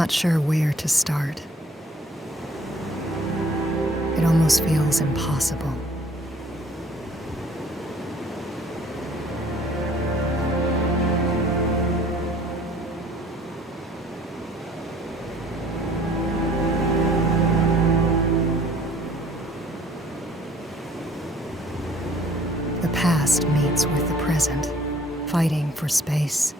not sure where to start. It almost feels impossible. The past meets with the present, fighting for space.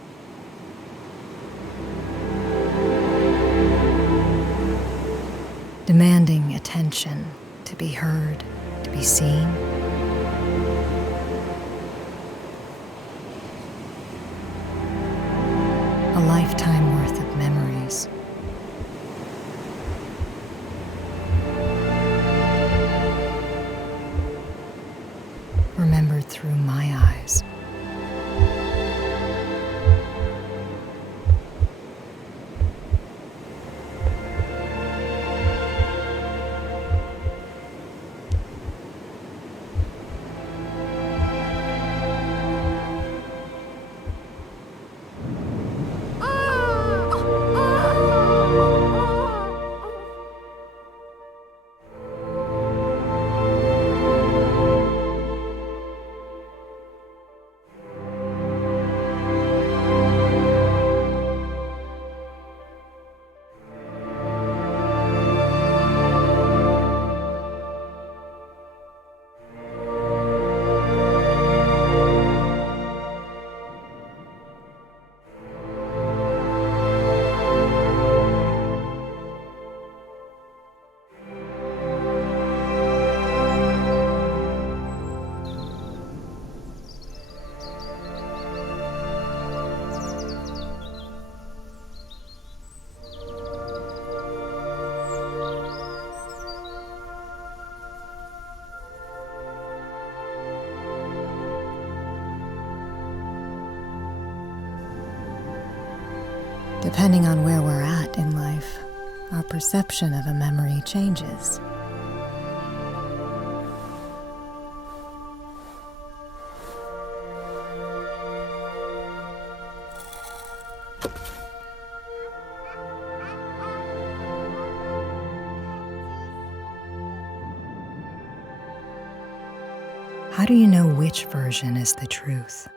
Demanding attention, to be heard, to be seen. A lifetime worth of memories. Remembered through my eyes. Depending on where we're at in life, our perception of a memory changes. How do you know which version is the truth?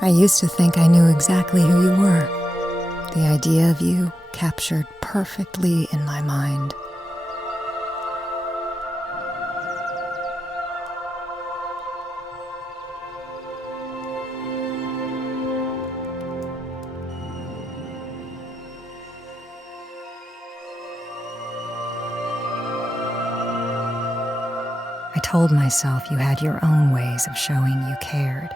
I used to think I knew exactly who you were. The idea of you captured perfectly in my mind. I told myself you had your own ways of showing you cared.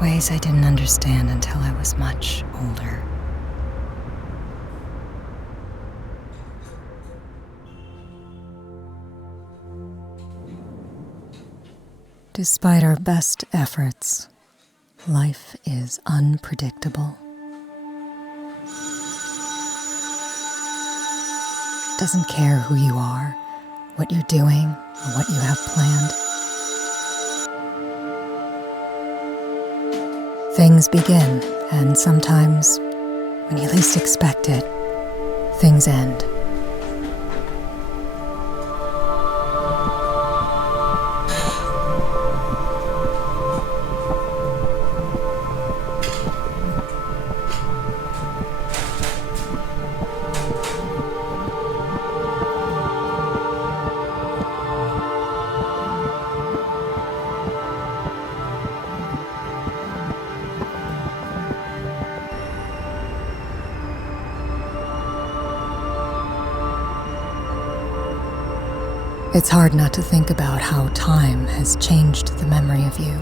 Ways I didn't understand until I was much older. Despite our best efforts, life is unpredictable. Doesn't care who you are what you're doing, or what you have planned. Things begin, and sometimes, when you least expect it, things end. It's hard not to think about how time has changed the memory of you.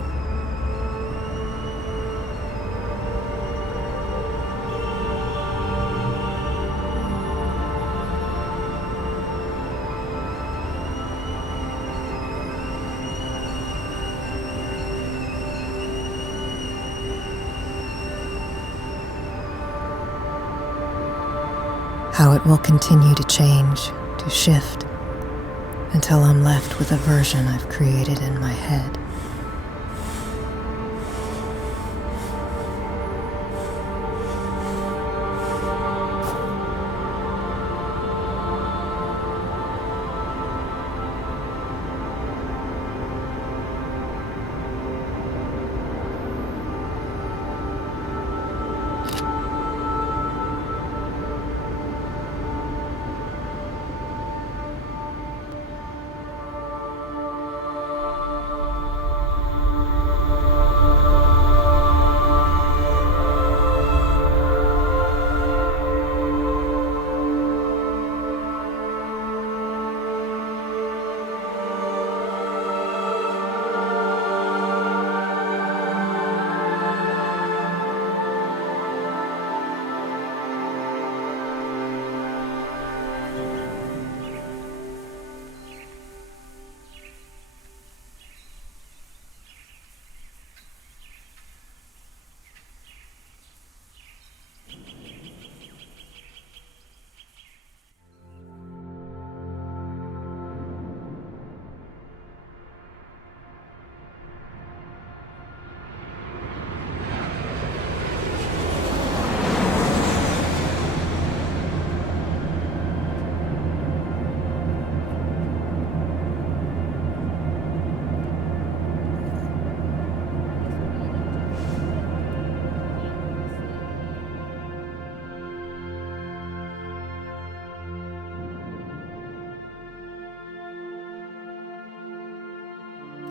How it will continue to change, to shift, until I'm left with a version I've created in my head.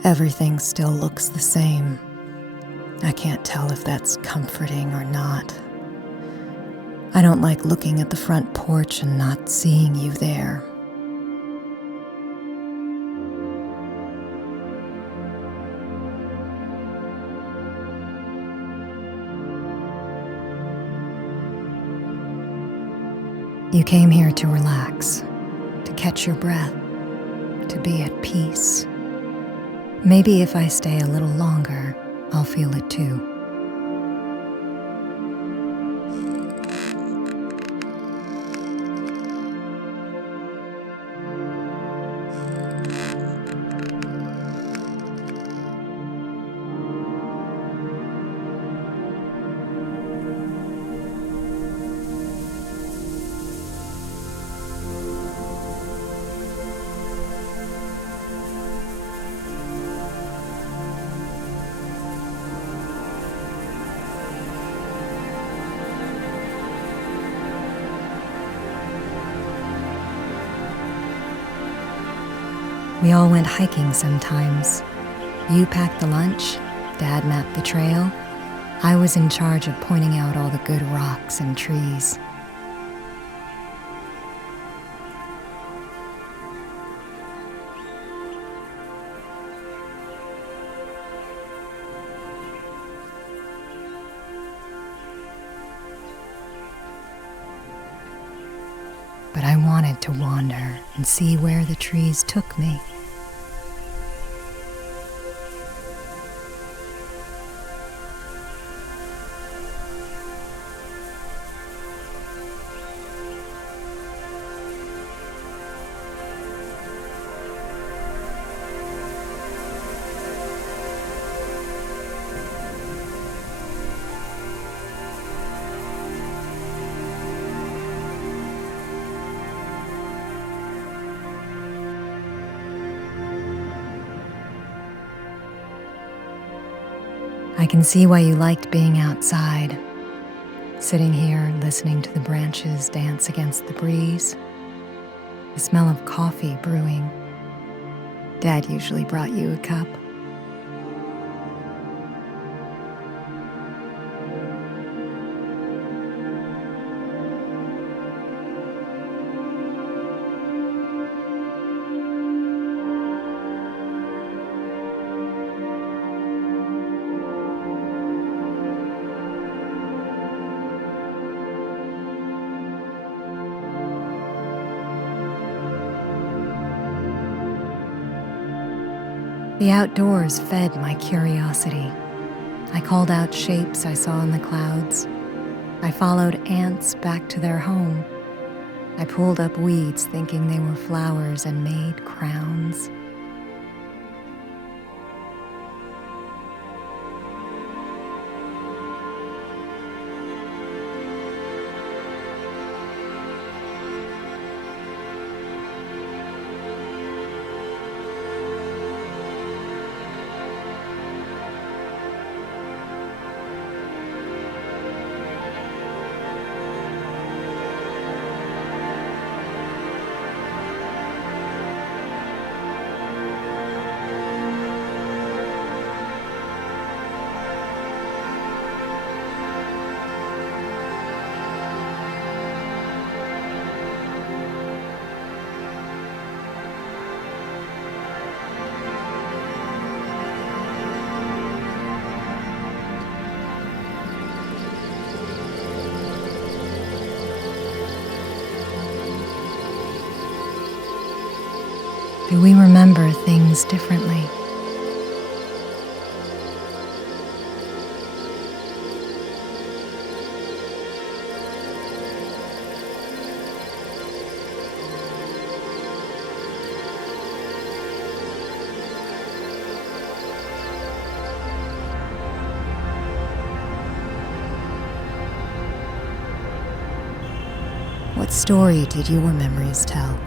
Everything still looks the same. I can't tell if that's comforting or not. I don't like looking at the front porch and not seeing you there. You came here to relax, to catch your breath, to be at peace. Maybe if I stay a little longer, I'll feel it too. We all went hiking sometimes. You packed the lunch, Dad mapped the trail. I was in charge of pointing out all the good rocks and trees. But I wanted to wander and see where the trees took me. I can see why you liked being outside, sitting here listening to the branches dance against the breeze, the smell of coffee brewing. Dad usually brought you a cup. The outdoors fed my curiosity. I called out shapes I saw in the clouds. I followed ants back to their home. I pulled up weeds thinking they were flowers and made crowns. Do we remember things differently? What story did your memories tell?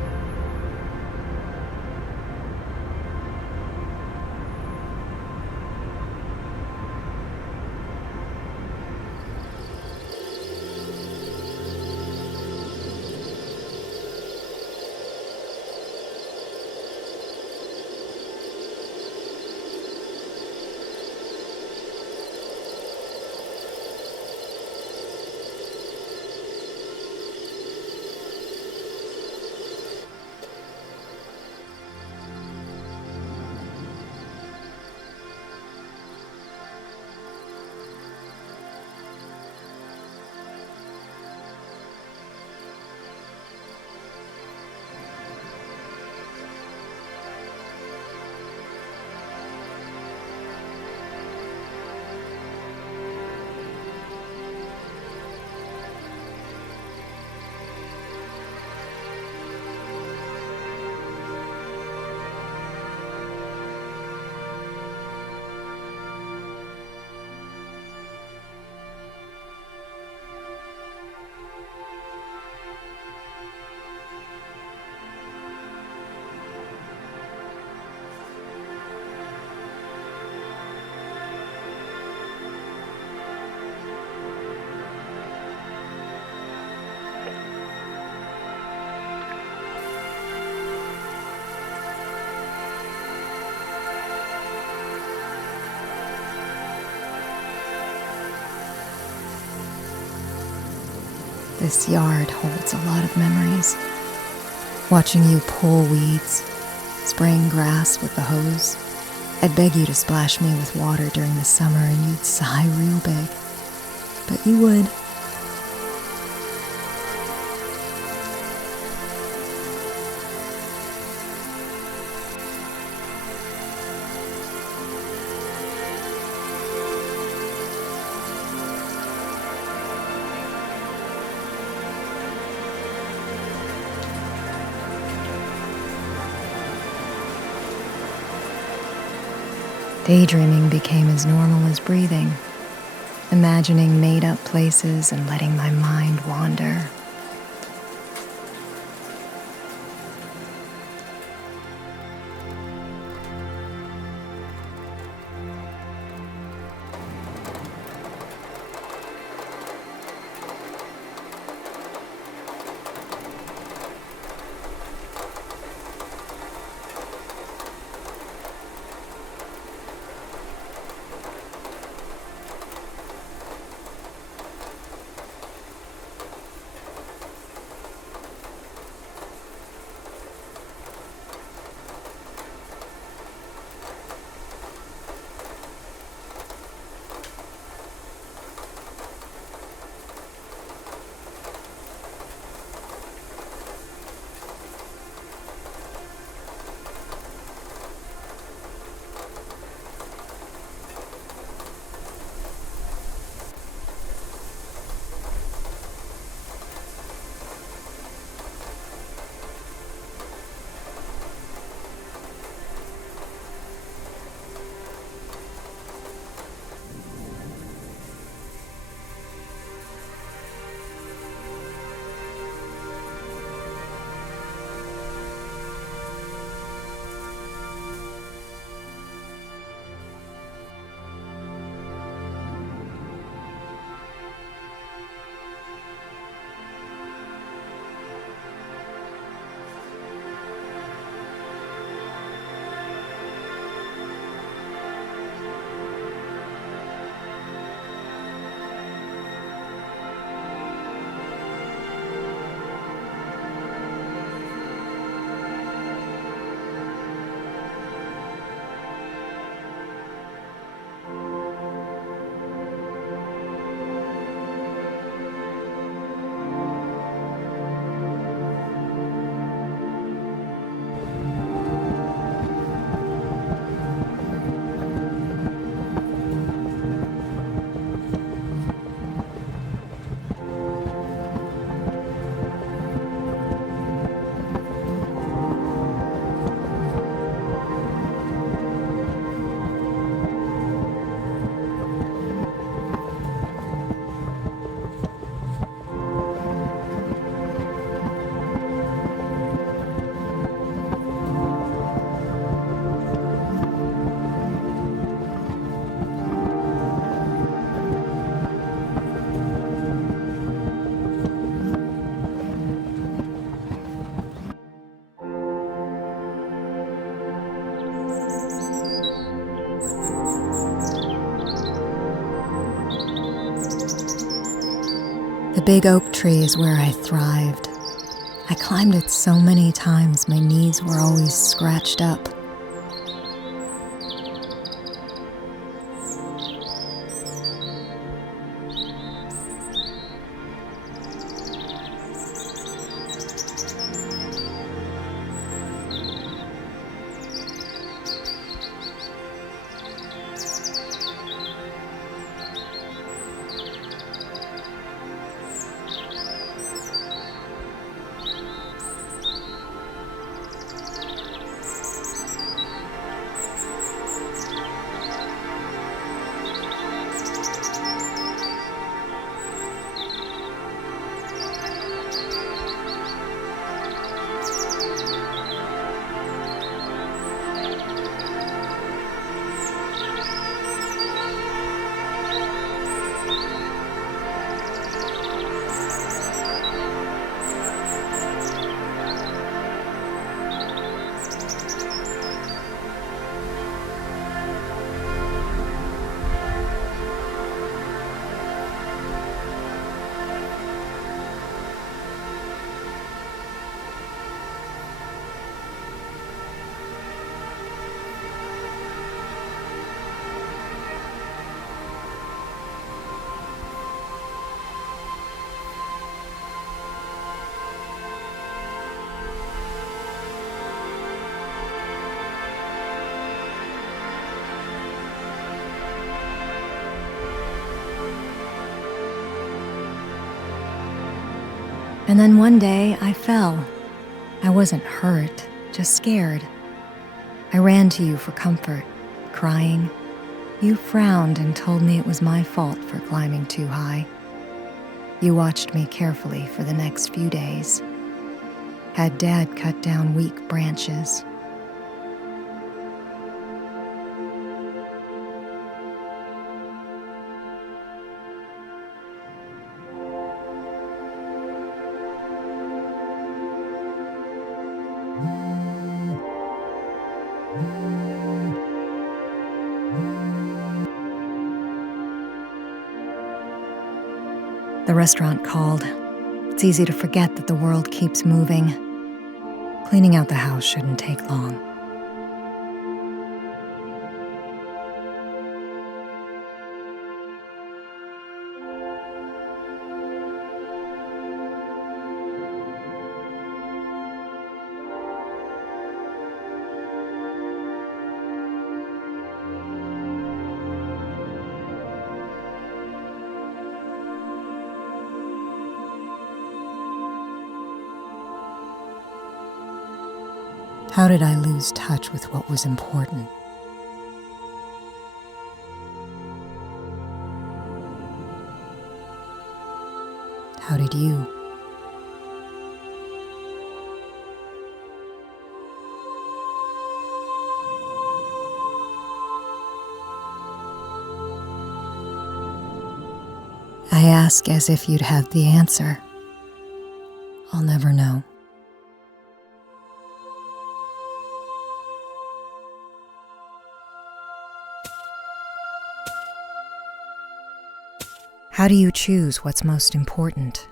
This yard holds a lot of memories. Watching you pull weeds, spraying grass with the hose. I'd beg you to splash me with water during the summer and you'd sigh real big. But you would. Daydreaming became as normal as breathing, imagining made-up places and letting my mind wander. The big oak tree is where I thrived. I climbed it so many times my knees were always scratched up. And then one day I fell. I wasn't hurt, just scared. I ran to you for comfort, crying. You frowned and told me it was my fault for climbing too high. You watched me carefully for the next few days. Had Dad cut down weak branches. The restaurant called. It's easy to forget that the world keeps moving. Cleaning out the house shouldn't take long. How did I lose touch with what was important? How did you? I ask as if you'd have the answer. I'll never know. How do you choose what's most important?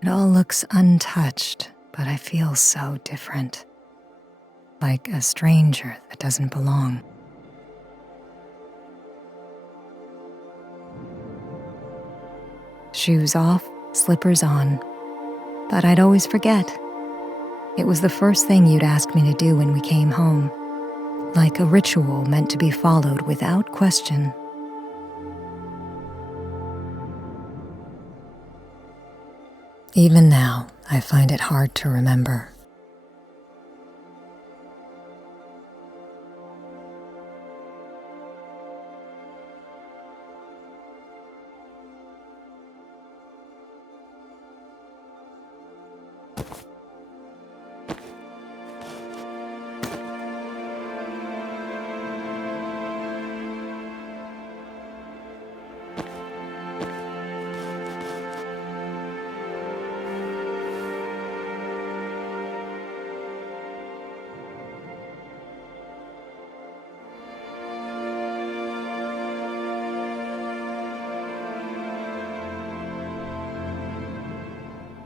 It all looks untouched, but I feel so different. Like a stranger that doesn't belong. Shoes off, slippers on. But I'd always forget. It was the first thing you'd ask me to do when we came home. Like a ritual meant to be followed without question. Even now, I find it hard to remember.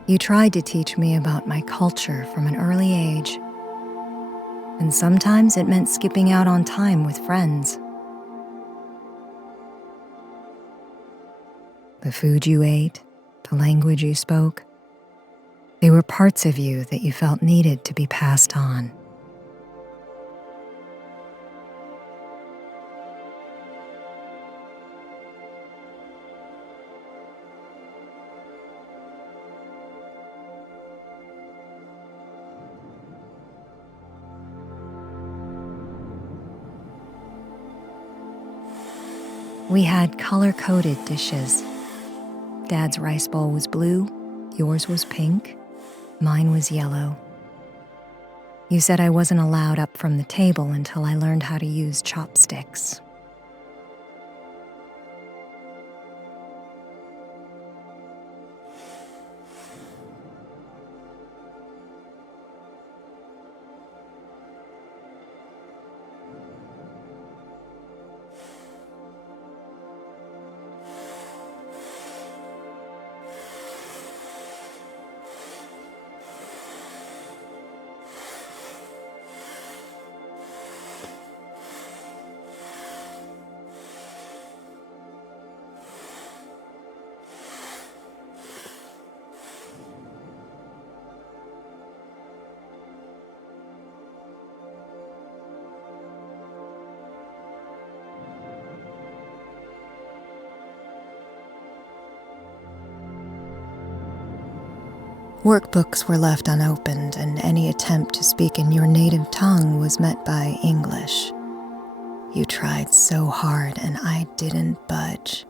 You tried to teach me about my culture from an early age, and sometimes it meant skipping out on time with friends. The food you ate, the language you spoke, they were parts of you that you felt needed to be passed on. We had color-coded dishes. Dad's rice bowl was blue, yours was pink, mine was yellow. You said I wasn't allowed up from the table until I learned how to use chopsticks. Workbooks were left unopened, and any attempt to speak in your native tongue was met by English. You tried so hard, and I didn't budge.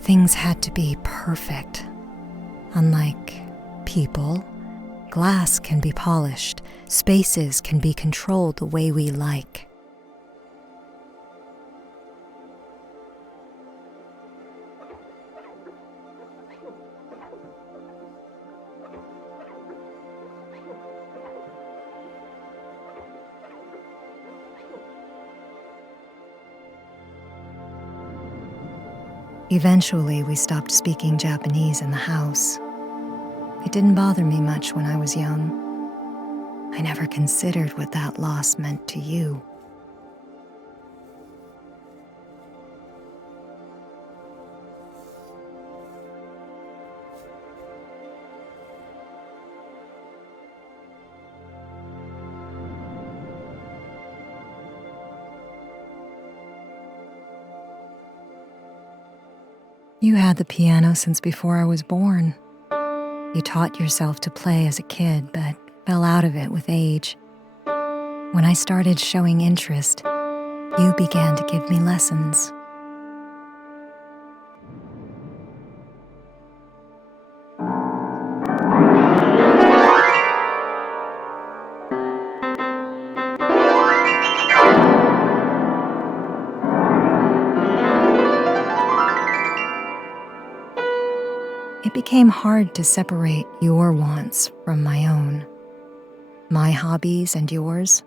Things had to be perfect. Unlike people, glass can be polished, spaces can be controlled the way we like. Eventually, we stopped speaking Japanese in the house. It didn't bother me much when I was young. I never considered what that loss meant to you. You had the piano since before I was born. You taught yourself to play as a kid, but fell out of it with age. When I started showing interest, you began to give me lessons. It became hard to separate your wants from my own, my hobbies and yours.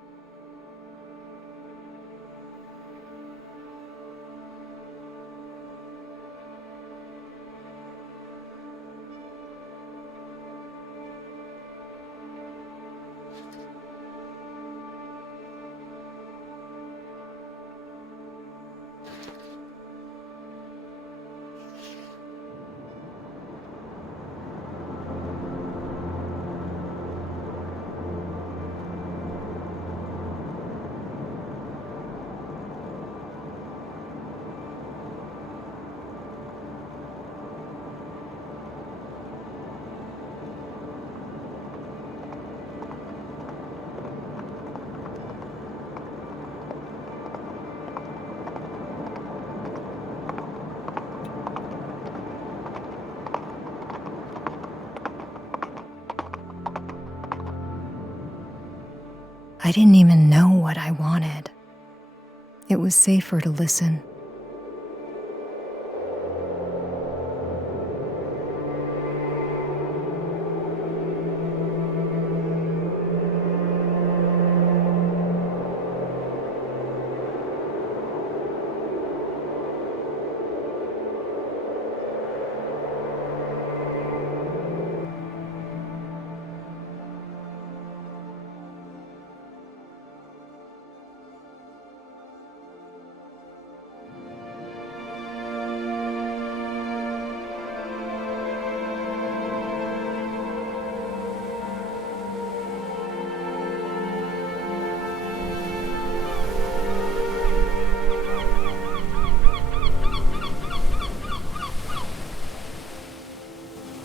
I didn't even know what I wanted. It was safer to listen.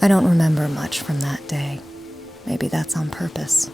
I don't remember much from that day. Maybe that's on purpose.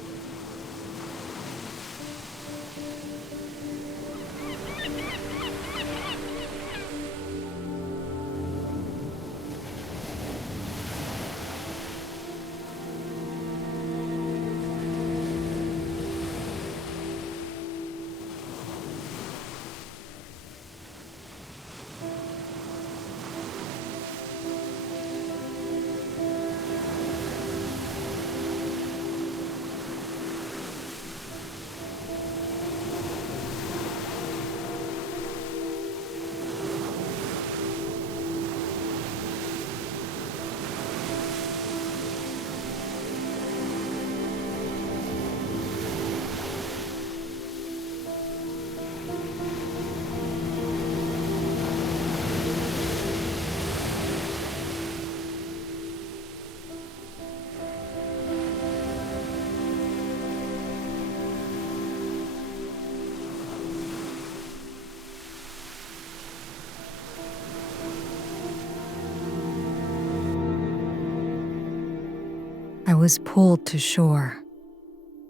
I was pulled to shore,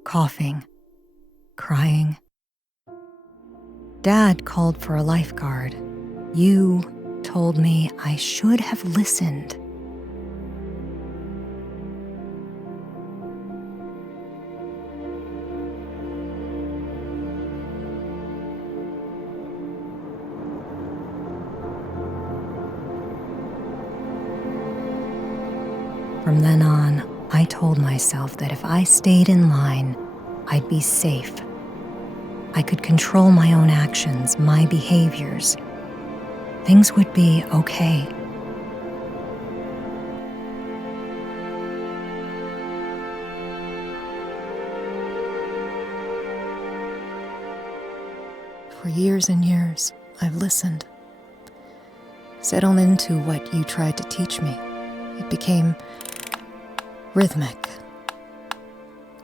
coughing, crying. Dad called for a lifeguard. You told me I should have listened. From then on, I told myself that if I stayed in line, I'd be safe. I could control my own actions, my behaviors. Things would be okay. For years and years, I've listened. Settled into what you tried to teach me. It became rhythmic,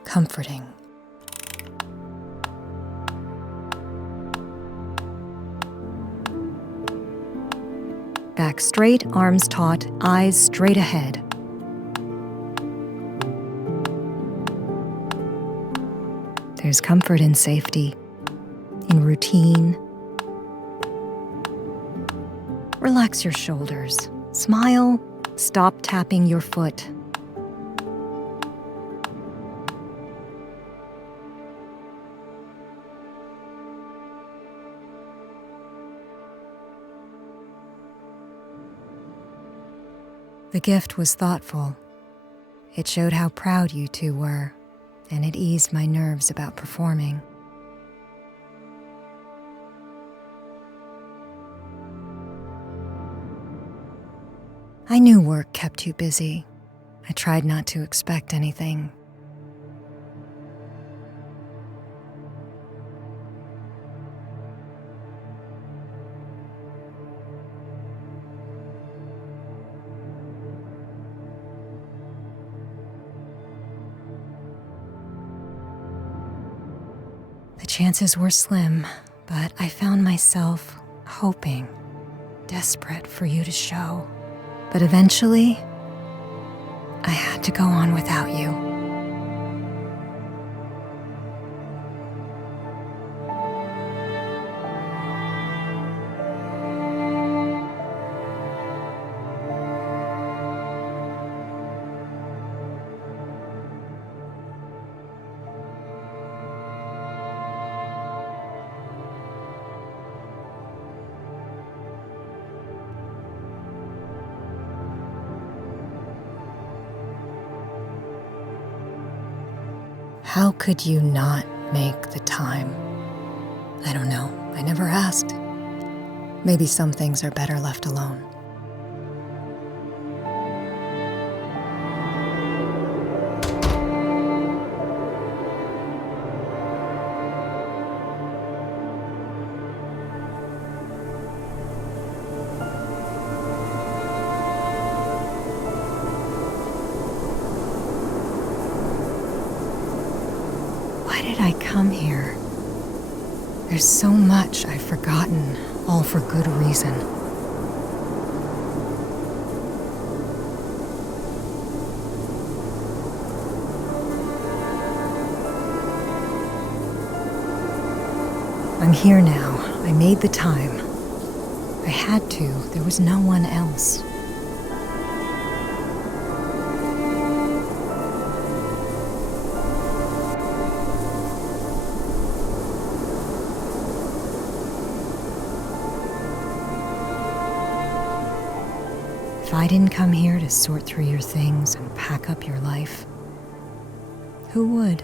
comforting. Back straight, arms taut, eyes straight ahead. There's comfort in safety, in routine. Relax your shoulders. Smile. Stop tapping your foot. The gift was thoughtful. It showed how proud you two were, and it eased my nerves about performing. I knew work kept you busy. I tried not to expect anything. The chances were slim, but I found myself hoping, desperate for you to show. But eventually, I had to go on without you. How could you not make the time? I don't know. I never asked. Maybe some things are better left alone. Why did I come here? There's so much I've forgotten, all for good reason. I'm here now. I made the time. I had to. There was no one else. If I didn't come here to sort through your things and pack up your life, who would?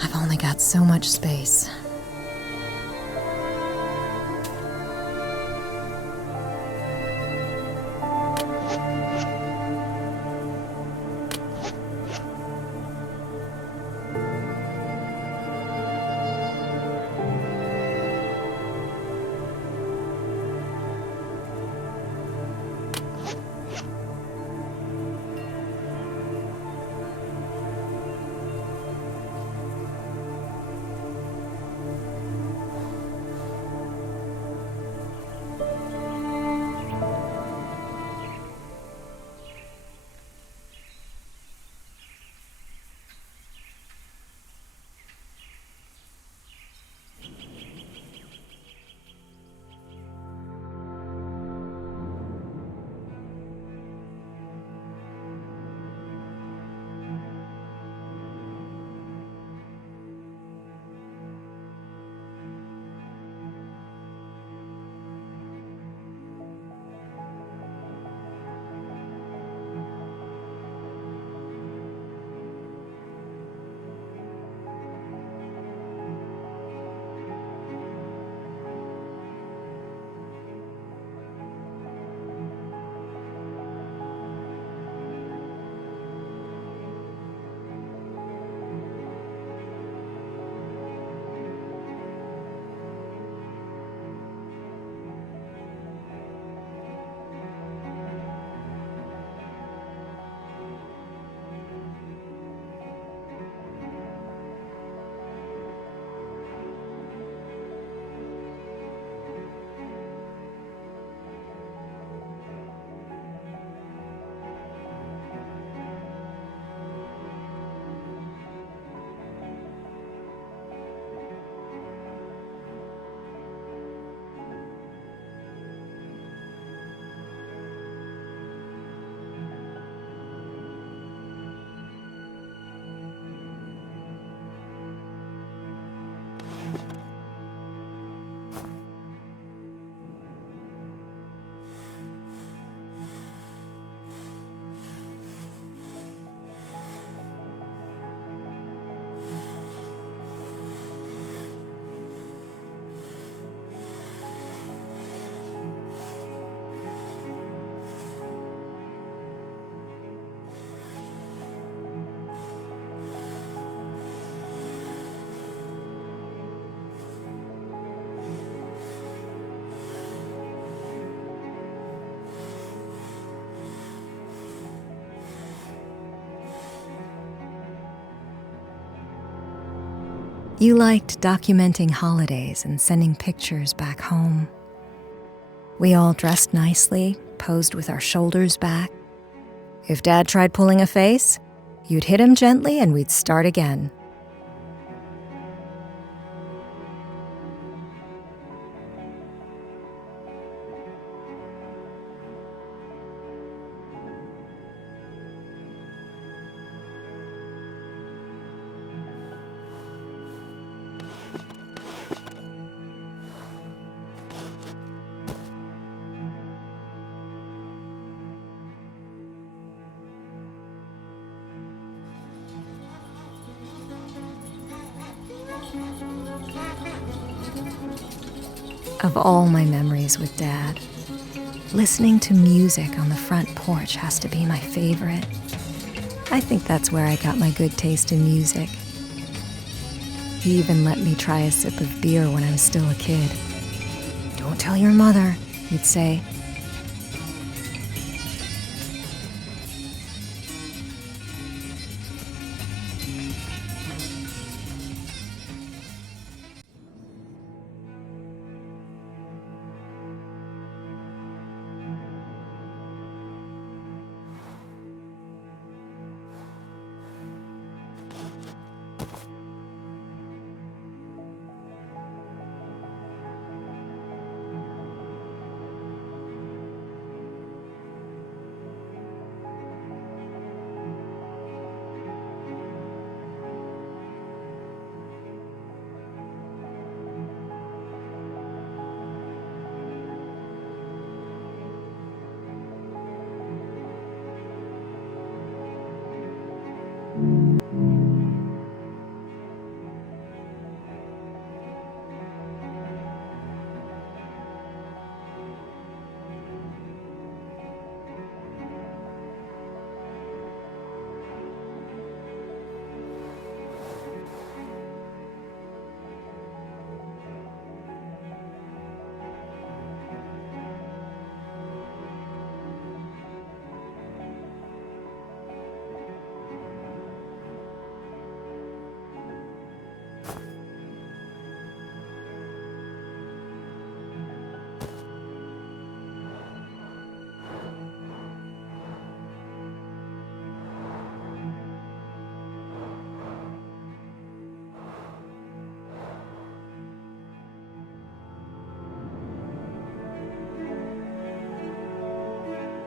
I've only got so much space. You liked documenting holidays and sending pictures back home. We all dressed nicely, posed with our shoulders back. If Dad tried pulling a face, you'd hit him gently and we'd start again. Of all my memories with Dad, listening to music on the front porch has to be my favorite. I think that's where I got my good taste in music. He even let me try a sip of beer when I was still a kid. "Don't tell your mother," he'd say.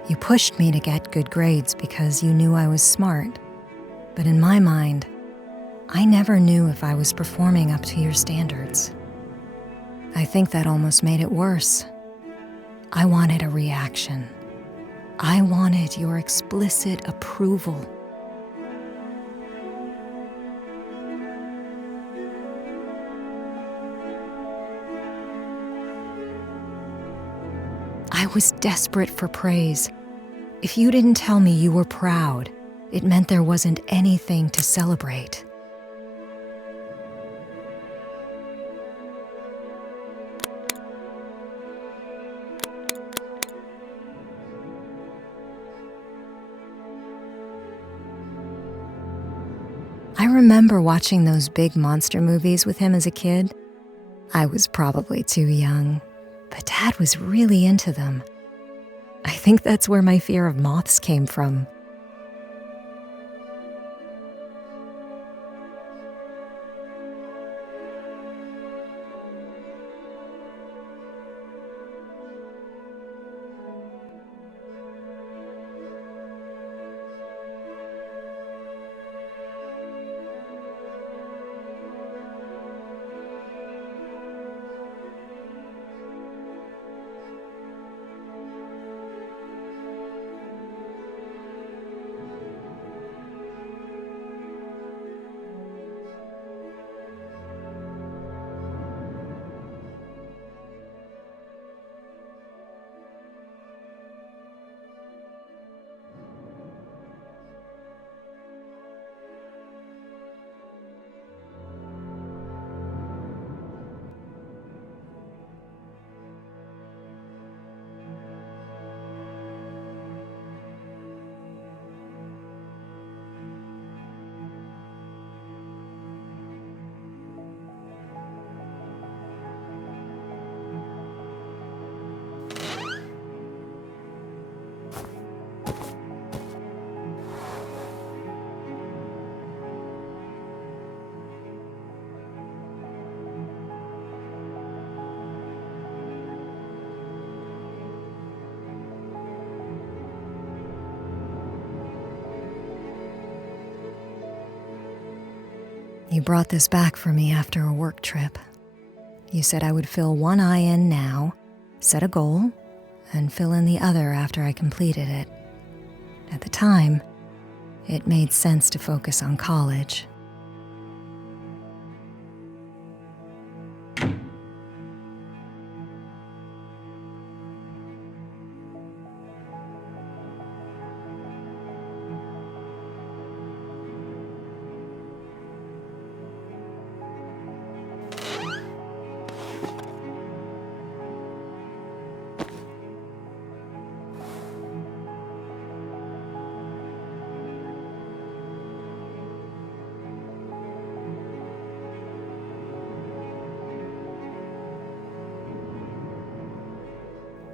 You pushed me to get good grades because you knew I was smart. But in my mind, I never knew if I was performing up to your standards. I think that almost made it worse. I wanted a reaction. I wanted your explicit approval. I was desperate for praise. If you didn't tell me you were proud, it meant there wasn't anything to celebrate. I remember watching those big monster movies with him as a kid. I was probably too young, but Dad was really into them. I think that's where my fear of moths came from. You brought this back for me after a work trip. You said I would fill one eye in now, set a goal, and fill in the other after I completed it. At the time, it made sense to focus on college.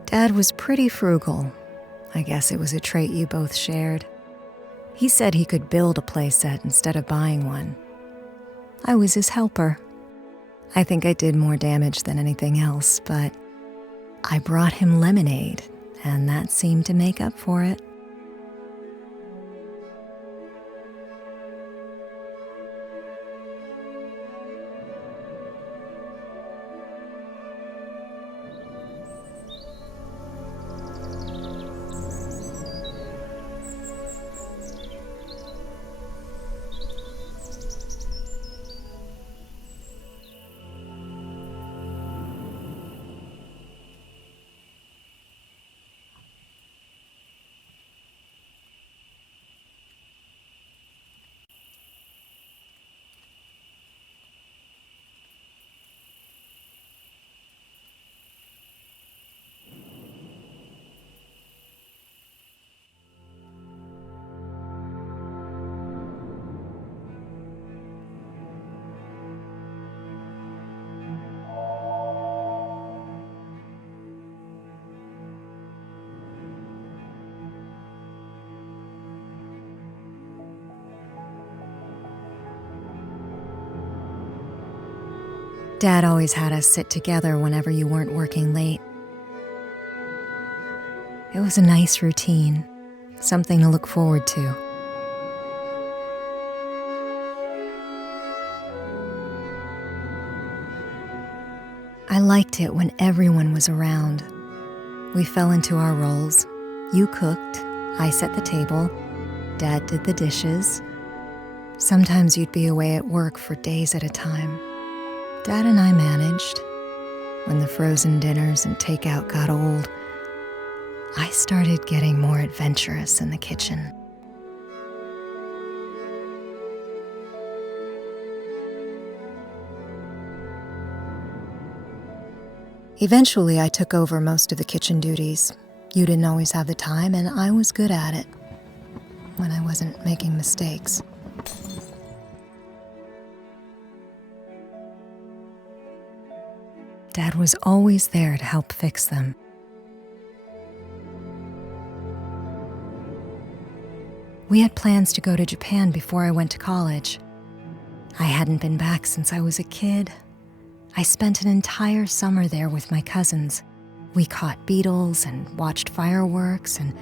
Dad was pretty frugal. I guess it was a trait you both shared. He said he could build a playset instead of buying one. I was his helper. I think I did more damage than anything else, but I brought him lemonade, and that seemed to make up for it. Dad always had us sit together whenever you weren't working late. It was a nice routine, something to look forward to. I liked it when everyone was around. We fell into our roles. You cooked, I set the table, Dad did the dishes. Sometimes you'd be away at work for days at a time. Dad and I managed. When the frozen dinners and takeout got old, I started getting more adventurous in the kitchen. Eventually, I took over most of the kitchen duties. You didn't always have the time, and I was good at it when I wasn't making mistakes. Dad was always there to help fix them. We had plans to go to Japan before I went to college. I hadn't been back since I was a kid. I spent an entire summer there with my cousins. We caught beetles and watched fireworks and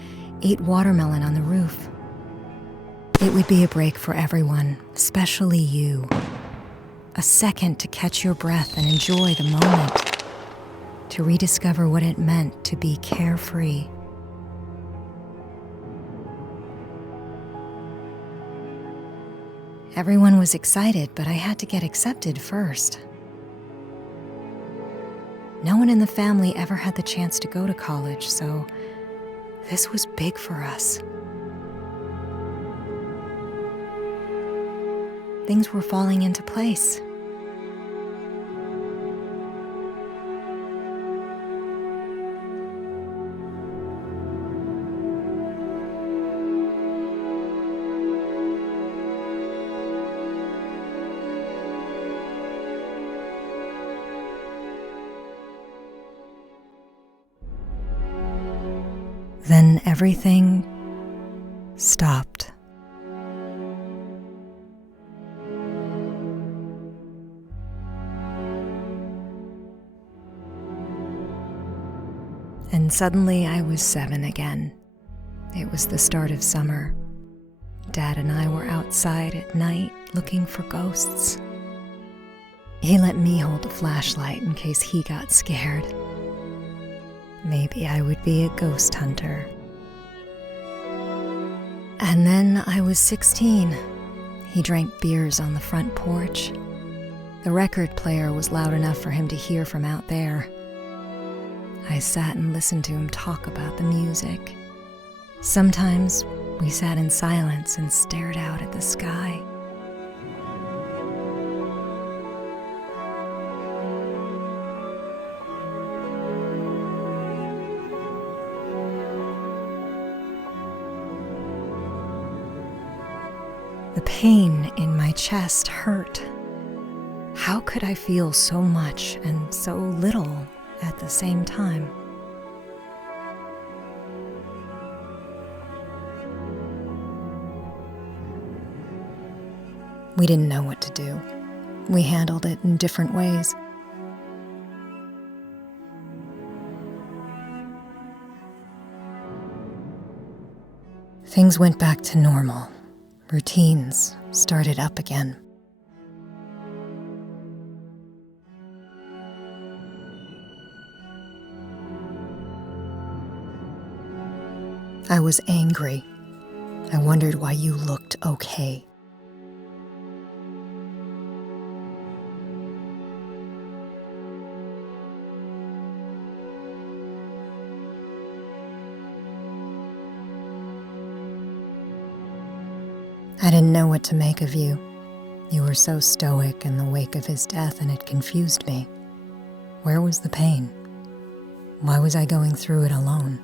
ate watermelon on the roof. It would be a break for everyone, especially you. A second to catch your breath and enjoy the moment, to rediscover what it meant to be carefree. Everyone was excited, but I had to get accepted first. No one in the family ever had the chance to go to college, so this was big for us. Things were falling into place. Then everything stopped. And suddenly I was 7 again. It was the start of summer. Dad and I were outside at night looking for ghosts. He let me hold a flashlight in case he got scared. Maybe I would be a ghost hunter. And then I was 16. He drank beers on the front porch. The record player was loud enough for him to hear from out there. I sat and listened to him talk about the music. Sometimes we sat in silence and stared out at the sky. The pain in my chest hurt. How could I feel so much and so little at the same time? We didn't know what to do. We handled it in different ways. Things went back to normal. Routines started up again. I was angry. I wondered why you looked okay. I didn't know what to make of you. You were so stoic in the wake of his death, and it confused me. Where was the pain? Why was I going through it alone?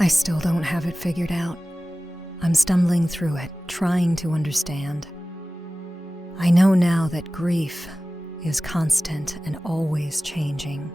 I still don't have it figured out. I'm stumbling through it, trying to understand. I know now that grief is constant and always changing.